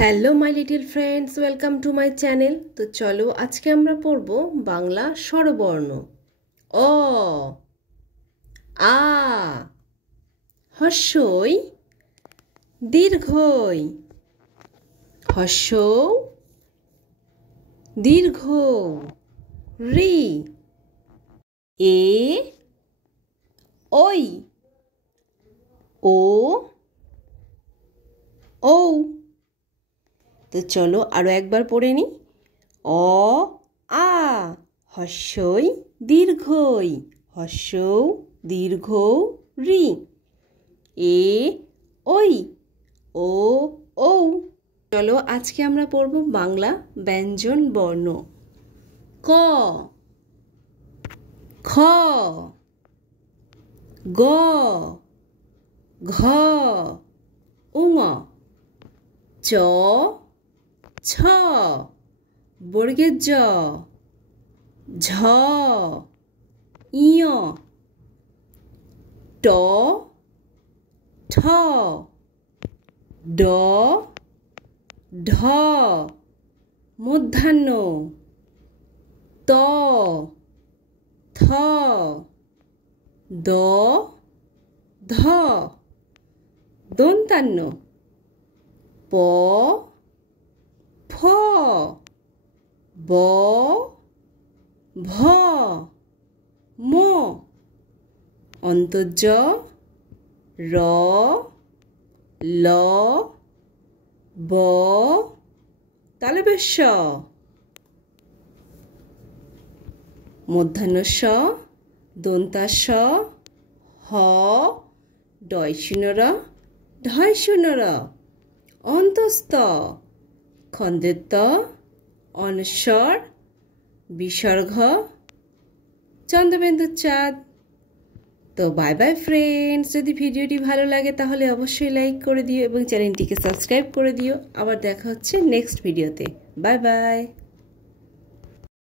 Hello my little friends, welcome to my channel. তো চলো আজকে আমরা পড়ব বাংলা স্বরবর্ণ। অ, আ, হর্ষই, দীর্ঘই, হর্ষ, দীর্ঘ, রি, এ, ওই, ও, ঔ। তো চলো আরও একবার পড়ে নিই। অ, আ, হর্ষই দীর্ঘই, হর্ষ দীর্ঘ রি, এ, ওই, ও, ঔ। চলো আজকে আমরা পড়ব বাংলা ব্যঞ্জন বর্ণ। ক, খ, গ, ঘ, উঙ, চ, ছ, বর্গের জ, ঝ, ইয়, ট, ঠ, ড, ঢ, মূর্ধন্য, ত, থ, দ, ধ, দন্তান্ন, প, ফ, ব, ভ, ম, অন্তর্জ, র, ল, ব, তালব্য শ, মূর্ধন্য ষ, দন্তাস, হ, ডয় শূন্য র, ঢয় শূন্য র, অন্তস্থ, খন্দের ত, অনস্বর, বিসর্গ, চন্দ্রবিন্দুর চাঁদ। তো বাই বাই ফ্রেন্ডস, যদি ভিডিওটি ভালো লাগে তাহলে অবশ্যই লাইক করে দিও এবং চ্যানেলটিকে সাবস্ক্রাইব করে দিও। আবার দেখা হচ্ছে নেক্সট ভিডিওতে। Bye bye.